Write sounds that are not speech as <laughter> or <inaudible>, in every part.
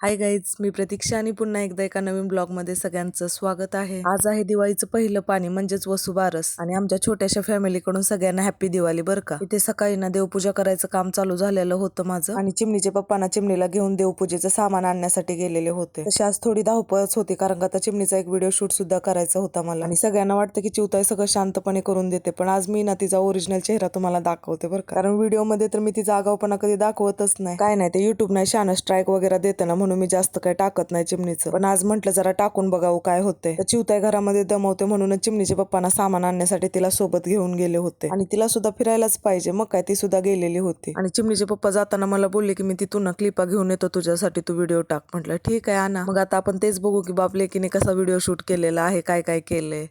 Hi guys मी प्रतीक्षा आणि पुन्हा एकदा एका नवीन ब्लॉगमध्ये सगळ्यांचं स्वागत आहे. आज आहे दिवाळीचं पहिलं पाणी म्हणजेच वसुबारस. आणि आमच्या छोट्याशा फॅमिलीकडून सगळ्यांना हॅपी दिवाळी बरं का. इथे सकाळी ना देवपूजा करायचं काम चालू झालेलं होतं माझं. आणि चिमणीचे पप्पांना चिमणीला घेऊन देवपूजेचं सामान आणण्यासाठी गेलेले होते. तशी आज थोडी धावपळच होती कारण का आता चिमणीचा एक व्हिडिओ शूट सुद्धा करायचा होता मला. आणि सगळ्यांना वाटतं की चिवताई सगळं शांतपणे करून देते पण आज मी ना तिचा ओरिजिनल चेहरा तुम्हाला दाखवते बरं का. कारण व्हिडिओमध्ये तर मी तिचा आगावपणा कधी दाखवतच नाही. काय नाही ते युट्यूब नाही शान स्ट्राईक वगैरे देते ना म्हणून मी जास्त काय टाकत नाही चिमणीचं. पण आज म्हटलं जरा टाकून बघावं काय होते चिवताय घरामध्ये दमवते म्हणूनच चिमणीचे पप्पांना सामान आणण्यासाठी तिला सोबत घेऊन गेले होते. आणि तिला सुद्धा फिरायलाच पाहिजे. मग काय ती सुद्धा गेलेली होती. आणि चिमणीचे पप्पा जाताना मला बोलले की मी तिथून क्लिपा घेऊन येतो. तुझ्यासाठी तू व्हिडिओ टाक. म्हटलं ठीक आहे आणा. मग आता आपण तेच बघू की बाप लेकीने कसा व्हिडिओ शूट केलेला आहे काय काय केलंय.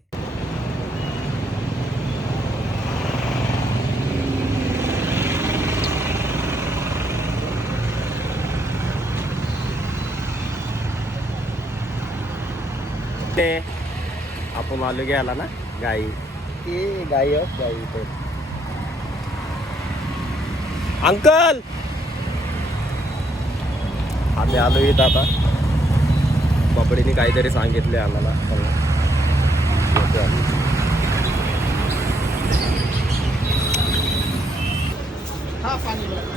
ते आपण आलो घ्यायला ना गाई. ते गाई गाई ते अंकल! आम्ही आलो इथं आता. बापडीने काहीतरी सांगितले आम्हाला. चला. येतो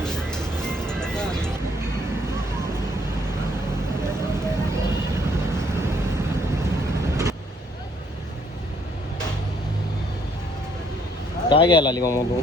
काय घ्यायला आली मामा तू?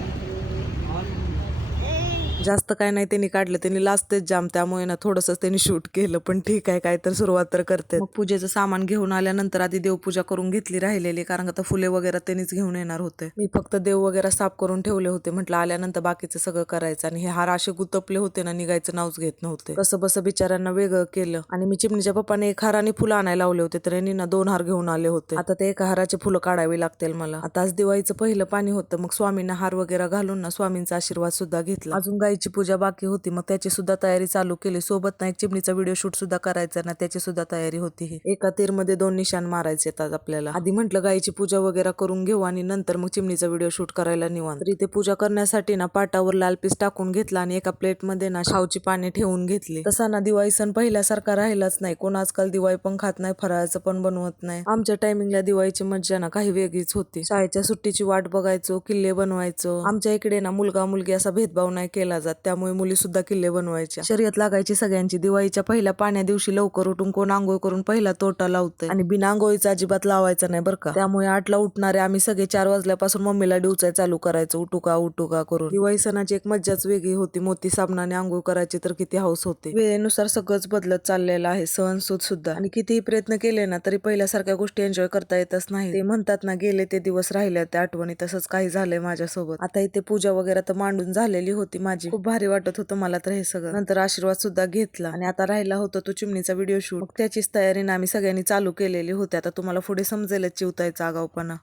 जास्त काय नाही त्यांनी काढलं. त्यांनी लाजतेच जाम त्यामुळे ना थोडस त्यांनी शूट केलं. पण ठीक आहे काय तर सुरुवात तर करते मग पूजेचं सामान घेऊन आल्यानंतर आधी देवपूजा करून घेतली राहिलेली. कारण आता फुले वगैरे त्यांनीच घेऊन येणार होते. मी फक्त देव वगैरे साफ करून ठेवले होते. म्हटलं आल्यानंतर बाकीचं सगळं करायचं. आणि हे हार असे गुतपले होते ना निघायचं नावच घेत नव्हते. कसं बसं बिचाऱ्यांना वेगळं केलं. आणि मी चिमणीच्या पप्पाने एक हार आणि फुलं आणायला लावले होते. तर यांनी ना दोन हार घेऊन आले होते. आता ते एका हाराचे फुलं काढावी लागतील मला. आता आज दिवाळीचं पहिलं पाणी होतं. मग स्वामींना हार वगैरे घालून ना स्वामींचा आशीर्वाद सुद्धा घेतला. अजून गायची पूजा बाकी होती. मग त्याची सुद्धा तयारी चालू केली. सोबत ना एक चिमणीचा व्हिडिओ शूट सुद्धा करायचा ना त्याची सुद्धा तयारी होती एका तीरमध्ये दोन निशाण मारायचे आज आपल्याला. आधी म्हटलं गायीची पूजा वगैरे करून घेऊ आणि नंतर मग चिमणीचा व्हिडिओ शूट करायला निवांत. तर इथे पूजा करण्यासाठी ना पाटावर लाल पीस टाकून घेतला आणि एका प्लेटमध्ये ना शावची पाने ठेवून घेतली. तसा ना दिवाळी सण पहिल्यासारखा राहिलाच नाही. कोण आजकाल दिवाळी पण खात नाही फराळाचं पण बनवत नाही. आमच्या टायमिंगला दिवाळीची मज्जा ना काही वेगळीच होती. शाळेच्या सुट्टीची वाट बघायचो किल्ले बनवायचो. आमच्या इकडे ना मुलगा मुलगी असा भेदभाव नाही केला जात त्यामुळे मुली सुद्धा किल्ले बनवायच्या. शर्यत लागायची सगळ्यांची. दिवाळीच्या पहिल्या पाण्या दिवशी लवकर उठून कोण आंघोळ करून पहिला तोटा लावतोय आणि बिना आंघोळीचा अजिबात लावायचा नाही बरं का. त्यामुळे आठला उठणारे आम्ही सगळे चार वाजल्यापासून मम्मीला डिवचाय चालू करायचं. उठू का उठू का करून. दिवाळी सणाची एक मज्जाच वेगळी होती. मोती साबणाने आंघोळ करायची तर किती हाऊस होते. वेळेनुसार सगळंच बदलत चाललेलं आहे. सण सुद सुद्धा. आणि कितीही प्रयत्न केले ना तरी पहिल्यासारख्या गोष्टी एन्जॉय करता येतच नाही ते म्हणतात ना गेले ते दिवस राहिले त्या आठवणी. तसंच काही झालंय माझ्यासोबत. आता इथे पूजा वगैरे तर मांडून झालेली होती माझी. खूप भारी वाटत होतं मला तर हे सगळं. नंतर आशीर्वाद सुद्धा घेतला आणि आता राहिला होता तो चिमणीचा व्हिडिओ शूट मग त्याचीच तयारीने आम्ही सगळ्यांनी चालू केलेली होती. आता तुम्हाला पुढे समजेलच चिवतायचा आगावपणा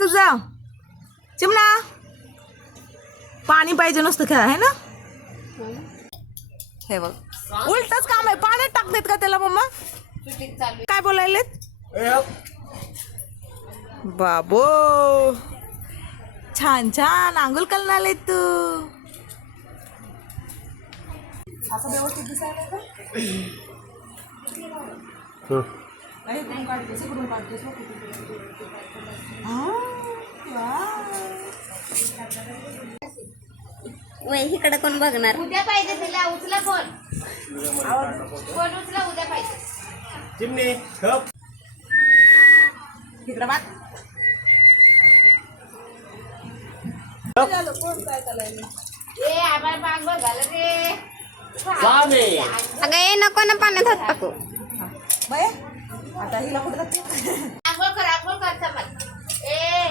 तुझा चिमणा. पाणी पाहिजे नुसतं खेळा आहे ना? हे बघ. उलटच काम आहे. पाण्यात टाकतेत का त्याला मम्मा? काय बोलायलेत? बाबो. छान छान. आंघोळ करून आले तू. असं वय इकडे कोण बघणार? उद्या पाहिजे तिला उचला फोन फोन उचला उद्या पाहिजे. चिमणी अगं ये नको ना पाण्यात हात टाकू. बाया, आता हिला कुठं? आंघोळ कर आंघोळ कर ए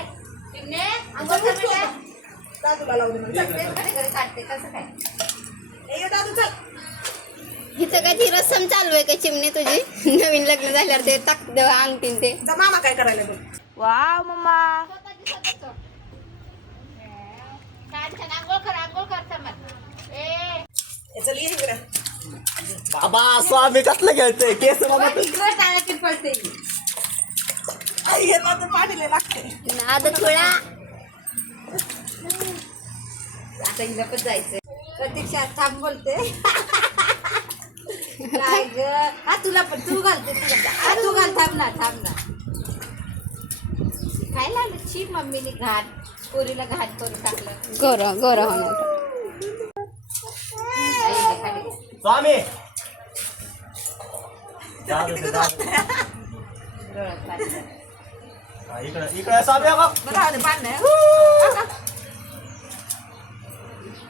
चिमणे आंघोळ कर दादूला लावू दे मला. तेच घरी घरी काढते कसं काय. इथं ती रस्सम चालू आहे का चिमणी तुझी? नवीन लग्न झाल्यावर ते टाक देवा अंगठीन ते. मामा काय करायला बघ. वाव मम्मा दिसत होतो. छान छान आंघोळ कर आंघोळ कर चमन ए हे चल ये इकडे बाबा स्वामी कसलं खेळतोय केस बाबा इकडं टाळ्याची पडते नाद खुळा आता हिला पण जायचंय. प्रतीक्षा थांब बोलते. काय ग? हा तुला पण तू घालते तू घाल. हा, तू घाल थांब ना थांब ना. काय लागलं? छी मम्मीने घाट पोरीला घाट करून टाकलं. गोर गोर. स्वामी! इकडं इकडं स्वामी अगं. मस्त निघालं. ठेव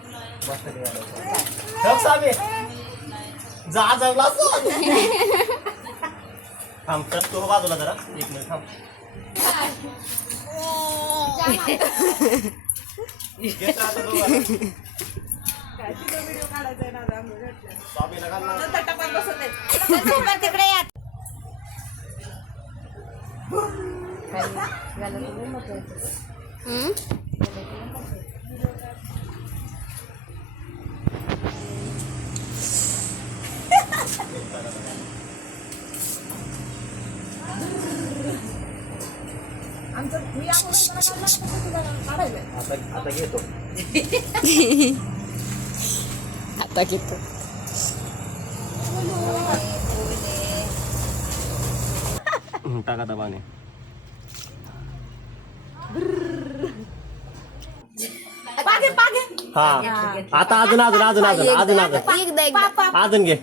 स्वामी जा जगला थांब तर तो बाजूला जरा. एक मिनिट थांब. तिकडे आता आता घेतो आता घेतो टाका दबाने हा। आता अजून अजून अजून अजून अजून अजून अजून घे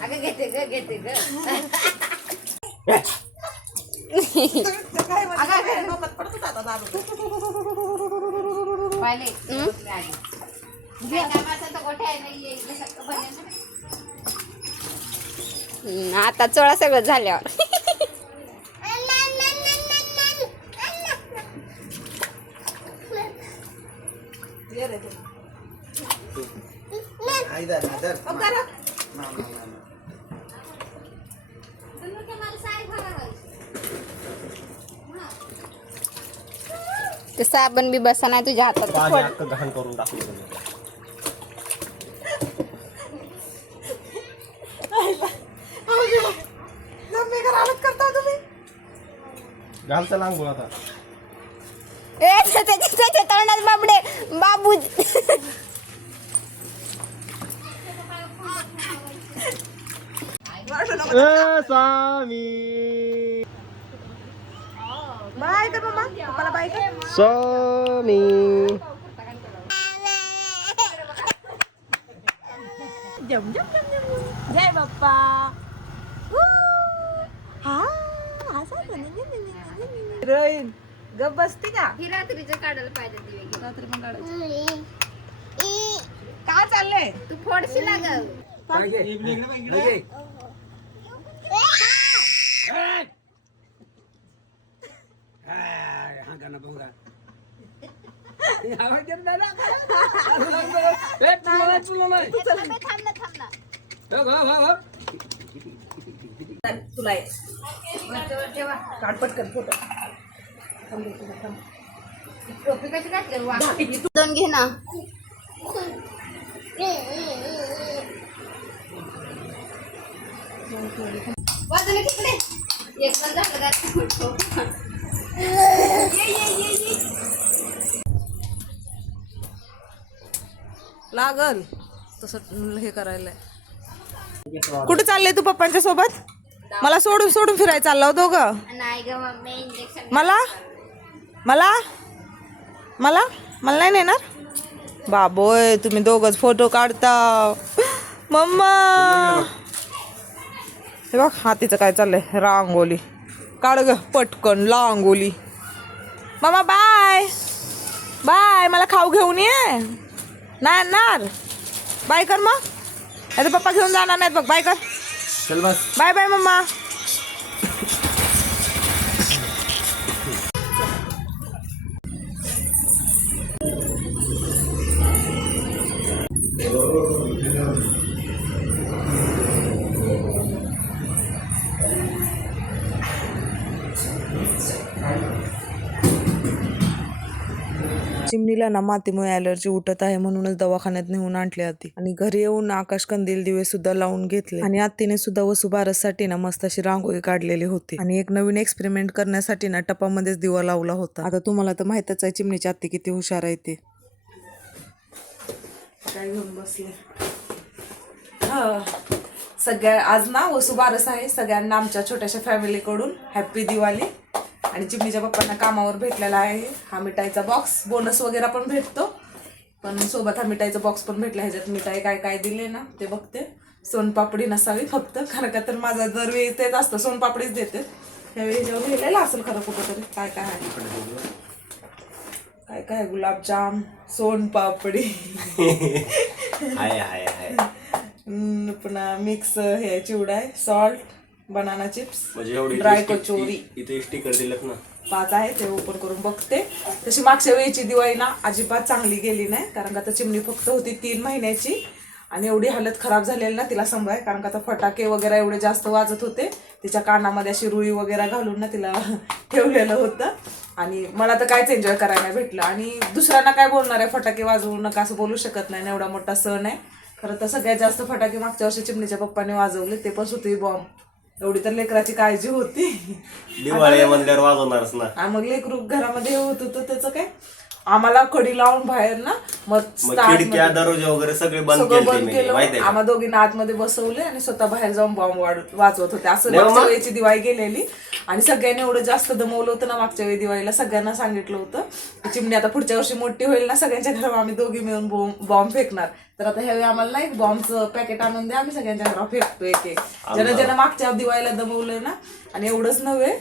अगं घेते ग घेते ग. पाहिले? काय कामाचं तर गोठ्या आहे नाही इकडे सगळं भरलं ना. हम्म, आता चोळा सगळं झाल्यावर ते साबण बी बसा नाही तुझ्या हातात पाणी अख्खं घाण करून टाकलं घालचं लांगूळ आता ए त्याच्या त्याच्या तोंडात बाबडे बाबू स्वामी बाय कर मम्मा पप्पाला बाय कर स्वामी जम जम जम जम जय बाप्पा हा रोहित गप बसते का? ही रात्रीचं काढायला पाहिजे दिवे घेऊन. रात्री पण काढायचं. काय चाललंय? तू फोडशी लागल तुला ये. काढ पटकन फ़ोटो टोपी कशी घातली दोन घे ना बाजूला तिकडे एक पण झालं लागल. तसं हे करायला. कुठे चालले तू पप्पांच्या सोबत? मला सोडून सोडून फिरायला चालला नाही ग मम्मी इंजेक्शन मला? मला? मला? मला नाही नेणार? बाबोय तुम्ही दोघच फोटो काढता. मम्मा! हे बघ हातीचं काय चाललंय? रांगोली. काढ ग पटकन रांगोली मामा बाय! बाय मला खाऊ घेऊन ये. नाही आणणार बाय कर मग. नाही तर पप्पा घेऊन जाणार नाहीत बघ. बाय कर. चल बस. Bye bye mamma. <laughs> चिमणीला ना मातीमुळे ॲलर्जी उठत आहे म्हणूनच दवाखान्यात नेऊन आणले आधी. आणि घरी येऊन आकाश कंदील दिवे सुद्धा लावून घेतले. आणि आत्तीने सुद्धा वसुबारससाठी ना मस्त अशी रांगोळी काढलेली होती. आणि एक नवीन एक्सपेरिमेंट करण्यासाठी ना टपामध्येच दिवा लावला होता. आता तुम्हाला तर माहितच आहे चिमणीची आत्ती किती हुशार आहे ते. काय घेऊन बसले? हा. सगळ्या आज ना वसुबारस आहे सगळ्यांना आमच्या छोट्याशा फॅमिलीकडून हॅप्पी दिवाळी. आणि चिमणीच्या पप्पांना कामावर भेटलेला आहे. हा मिठाईचा बॉक्स बोनस वगैरे पण भेटतो. पण सोबत हा मिठाईचा बॉक्स पण भेटला. ह्याच्यात मिठाई काय काय दिले ना ते बघते. सोनपापडी नसावी फक्त कारण का तर माझा दरवेळी तेच असतं सोनपापडीच देते. त्यावेळी ह्याच्यावर लिहिलेलं असेल खरं कुठं तरी काय काय आहे. काय काय आहे? गुलाबजाम सोनपापडी <laughs> हाय हाय हाय. हम्म, पुन्हा मिक्स हे चिवडा आहे सॉल्ट बनाना चिप्स म्हणजे एवढी ड्राय कचोरी इथे स्टिकर दिलेत ना. पाच आहे ते ओपन करून बघते. तशी मागच्या वेळीची दिवाळी ना अजिबात चांगली गेली नाही कारण का आता चिमणी फक्त होती तीन महिन्याची. आणि एवढी हालत खराब झालेली ना तिला सांभाळ कारण का आता फटाके वगैरे एवढे जास्त वाजत होते. तिच्या कानामध्ये अशी रुई वगैरे घालून ना तिला <laughs> ठेवलेलं होतं. आणि मला तर कायच एन्जॉय करायला भेटलं. आणि दुसऱ्यांना काय बोलणार आहे फटाके वाजवू नका असं बोलू शकत नाही ना एवढा मोठा सण आहे. खरं तर सगळ्यात जास्त फटाके मागच्या वर्षी चिमणीच्या पप्पाने वाजवले ते पण सुतळी बॉम्ब एवढी तर लेकराची काळजी होती. दिवाळी म्हणल्यावर वाजवणारच ना. मग लेकरू घरामध्ये होत होतं त्याचं काय? आम्हाला कडी लावून बाहेर ना मग खिडक्या दरवाजे वगैरे सगळे बंद सगळं केले बंद मी केलं. माहिती आहे आम्हा दोघींना आतमध्ये बसवले आणि स्वतः बाहेर जाऊन बॉम्ब वाजवत होते. असं नाही मागच्या मग? वेळीची दिवाळी गेलेली. आणि सगळ्यांनी एवढं जास्त दमवलं होतं ना मागच्या वेळी दिवाळीला. सगळ्यांना सांगितलं होतं की चिमणी आता पुढच्या वर्षी मोठी होईल ना सगळ्यांच्या घरावर आम्ही दोघी मिळून बॉम्ब बॉम्ब फेकणार. तर आता ह्यावेळी आम्हाला नाही बॉम्बचं पॅकेट आणून द्या आम्ही सगळ्यांच्या घरावर फेकतो एक एक ज्यानं ज्यानं मागच्या दिवाळीला दमवलंय ना आणि एवढंच नव्हे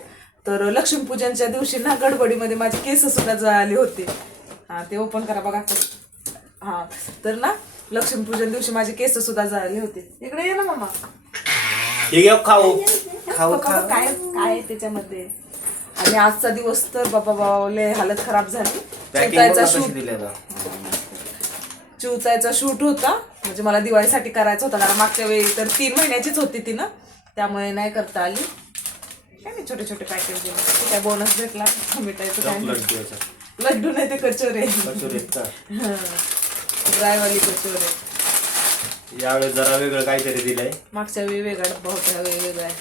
तर लक्ष्मीपूजनच्या दिवशी ना गडबडीमध्ये माझी केस सुद्धा जळाली होती. हा ते ओपन करा बघा. हा तर ना लक्ष्मीपूजन दिवशी माझी केस सुद्धा जळाली होती. इकडे ये ना मामा. हे घ्या खाऊ. खाऊ बघा काय काय आहे त्याच्यामध्ये? आणि आजचा दिवस तर बाबा बाबा लय हालत खराब झाली. चिवतायचा पॅकिंग शूट दिले ना चिवतायचा शूट होता. म्हणजे मला दिवाळीसाठी करायचा होता. कारण मागच्या वेळी तर तीन महिन्याचीच होती ती ना. त्यामुळे नाही करता आली. काय नाही छोटे छोटे दिले ते काय बोनस भेटला? काय नाही. लड्डू नाही ते कचोरे? ड्रायवाली कचोरे. यावेळेस जरा वेगळं काहीतरी दिलंय. मागच्या वेळी वेगळा डब्बा होता ह्या वेळी वेगळा आहे.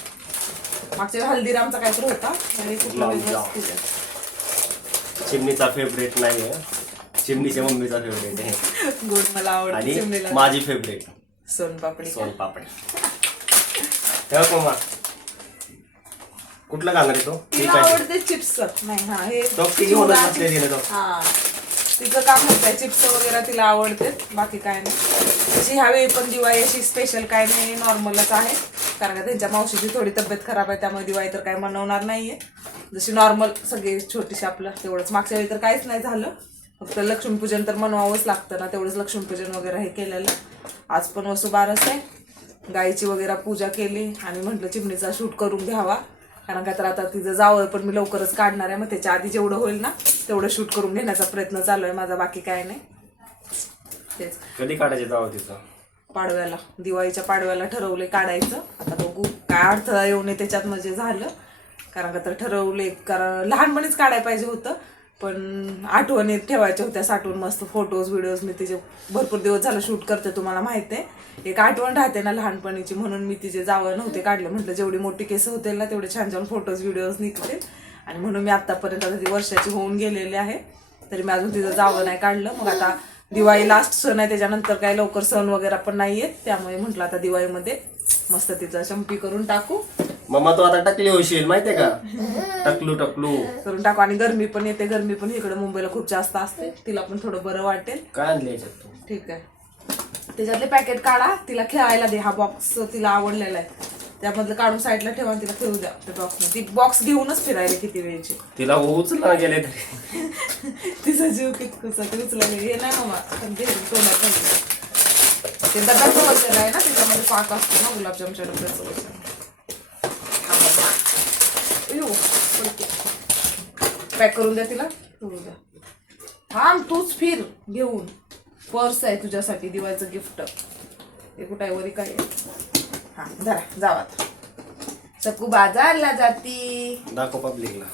मागच्या वेळी हल्दीरामचा काहीतरी होता आणि कुठला गुलाबजाम. वेगळाच दिला. चिमणीचा फेवरेट नाही आहे चिमणीच्या मम्मीचा फेवरेट आहे. गोड मला आवडते आणि चिमणीला. माझी फेवरेट सोनपापडी? सोनपापडी. ठेवा कोमा. कुठला घालणार आहे तो? तिला आहे. आवडते चिप्स नाही हा हे तो ती चिवडा, घेऊनच बसले दिले तो? हा. तिचं काम होत आहे चिप्स वगैरे तिला आवडते. बाकी काय नाही. तशी ह्यावेळी पण दिवाळी अशी स्पेशल काय नाही नॉर्मलच आहे. कारण का त्यांच्या मावशीची थोडी तब्येत खराब आहे त्यामुळे दिवाळी तर काय मनवणार नाहीये. जशी नॉर्मल सगळे छोटीशी आपलं तेवढंच. मागच्या वेळी तर काहीच नाही झालं. फक्त लक्ष्मीपूजन तर मनवावंच लागतं ना तेवढंच लक्ष्मीपूजन वगैरे हे केलेलं. आज पण वसुबारस आहे. गाईची वगैरे पूजा केली आणि म्हटलं चिमणीचा शूट करून घ्यावा. कारण का तर आता तिचं जावं पण मी लवकरच काढणार आहे. मग त्याच्या आधी जेवढं होईल ना तेवढं शूट करून घेण्याचा प्रयत्न चालू आहे माझा. बाकी काय नाही. तेच. कधी काढायचे जावं तिथं? पाडव्याला. दिवाळीच्या पाडव्याला ठरवले काढायचं. आता बघू. काय अडथळा येऊ नये त्याच्यात म्हणजे झालं. कारण का तर ठरवले कारण लहानपणीच काढायला पाहिजे होतं. पण आठवणी ठेवायच्या होत्या साठवून मस्त फोटोज व्हिडिओज मी तिचे भरपूर दिवस झालं शूट करते तुम्हाला माहिती आहे. एक आठवण राहते ना लहानपणीची म्हणून मी तिचे जावं नव्हते काढले. म्हटलं जेवढी मोठी केस होतील ना तेवढे छान छान फोटोज व्हिडिओज निघतील. आणि म्हणून मी आत्तापर्यंत आता ती वर्षाची होऊन गेलेली आहे. तरी मी अजून तिचं जावं नाही काढलं. मग आता दिवाळी लास्ट सण आहे त्याच्यानंतर काही लवकर सण वगैरे पण नाही आहेत. त्यामुळे म्हटलं आता दिवाळीमध्ये मस्त तिचा शंपी करून टाकू. मम्मा तू आता टकली होशील माहितीये का? टकलू टकलू. करून टाकू. आणि गरमी पण येते गरमी पण इकडे मुंबईला खूप जास्त असते. तिला पण थोडं बरं वाटेल. काय आणले याच्यात तू? ठीक आहे. त्याच्यातले पॅकेट काढा तिला खेळायला दे. हा बॉक्स तिला आवडलेला आहे. त्यामधलं काढून साईडला ठेवा तिला खेळू द्या. त्या बॉक्स ती बॉक्स घेऊनच फिरायला किती वेळची. तिला उचलला गेले तरी. <laughs> तिचा जीव कितकुसा ते उचला हे नाही मामा. पण ते तोंडात घालते. ते डब्याचं वजन आहे ना त्याच्यामध्ये पाक असतो ना गुलाबजामच्या डब्याचं पॅक करून द्या तिला. करू द्या. थांब तूच फिर. घेऊन. पर्स आहे तुझ्यासाठी दिवाळीचं गिफ्ट. ते कुठं आहे? वरी काय आहे? हा धरा जावा सकू बाजारला जाती. दाखव पब्लिकला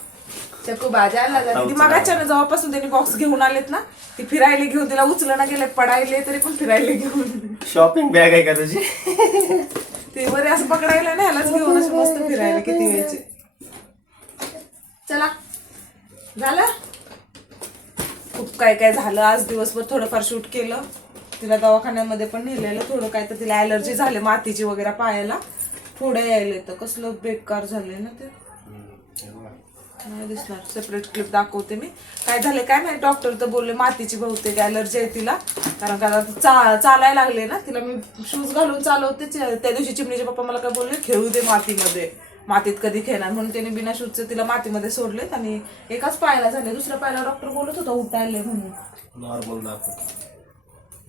चकू आणला जाते. ती मागाच्या ना. जेव्हापासून त्यांनी बॉक्स घेऊन आलेत ना ती फिरायला घेऊन तिला उचलं ना गेले पडायले तरी पण फिरायला घेऊन. शॉपिंग बॅग आहे का तुझी? <laughs> ते बरे असं पकडायला नाही ह्यालाच घेऊन असे मस्त फिरायला किती वेळचे. चला. झालं? खूप काय काय झालं आज दिवसभर थोडंफार शूट केलं. तिला दवाखान्यामध्ये पण नेलेलं थोडं काय तर तिला ॲलर्जी झाली मातीची वगैरे पायाला. थोडं यायला तर कसलं बेकार झालंय ना ते. नाही दिसणार. सेपरेट क्लिप दाखवते मी. काय झाले काय नाही डॉक्टर तर बोलले मातीची बहुतेक ॲलर्जी आहे तिला. कारण का आता चा चालायला लागले ना. तिला मी शूज घालून चालवते. त्या दिवशी चिमणीचे पप्पा मला काय बोलले खेळू दे मातीमध्ये. मातीत कधी खेळणार? म्हणून त्यांनी बिना शूजचे तिला मातीमध्ये सोडलेत आणि एकाच पायाला झाले. दुसऱ्या पायाला डॉक्टर बोलत होता उठायले म्हणून. नॉर्मल दाखव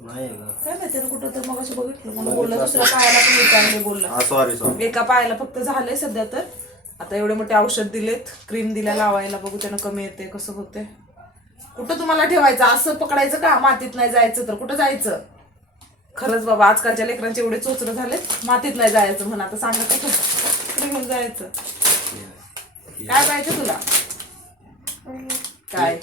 नाही ना काय माहिती कुठं तर मग बघितलं. मला बोलला दुसऱ्या पायाला पण उठायले बोलला हा सॉरी सॉरी एका पायाला फक्त झालंय सध्या तर. आता एवढे मोठे औषध दिलेत क्रीम दिल्या लावायला बघू त्यानं कमी येते कसं होते कुठं तुम्हाला ठेवायचं? असं पकडायचं का? मातीत नाही जायचं तर कुठं जायचं? खरंच बाबा आजकालच्या लेकरांचे एवढे चोचरं झालेत मातीत नाही जायचं म्हणा आता सांगा कुठं? कुठे घेऊन जायचं? काय पाहिजे तुला? काय?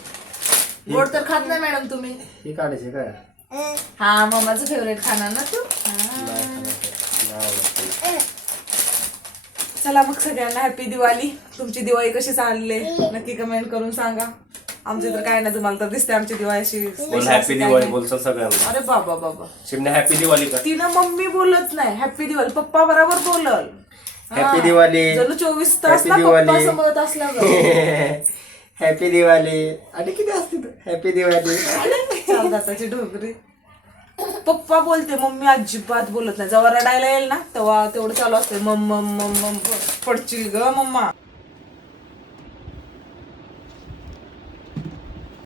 गोड तर खात नाही मॅडम तुम्ही. ही काढायची काय? हा मम्माचं फेवरेट खाणार ना तू? चला मग सगळ्यांना हॅपी दिवाळी. तुमची दिवाळी कशी चालली नक्की कमेंट करून सांगा. आमची तर काय नाही तुम्हाला तर दिसते आमची दिवाळी अशी हॅपी दिवाळी. बोलतो सगळ्यांना. अरे बाबा बाबा. चिमण्या हॅपी दिवाळी का? तिनं मम्मी बोलत नाही. हॅपी दिवाळी. पप्पा बरोबर बोलल. हॅपी दिवाळी. जणू चोवीस तास ना पप्पा दिवाळी. समोर. हॅपी <laughs> दिवाळी. आणि किती असते हॅपी दिवाळी. दाताची ढोकरी. पप्पा बोलते मम्मी अजिबात बोलत नाही. जेव्हा रडायला येईल ना तेव्हा तेवढं चालू असते मम मम मम मम पडशील ग मम्मा.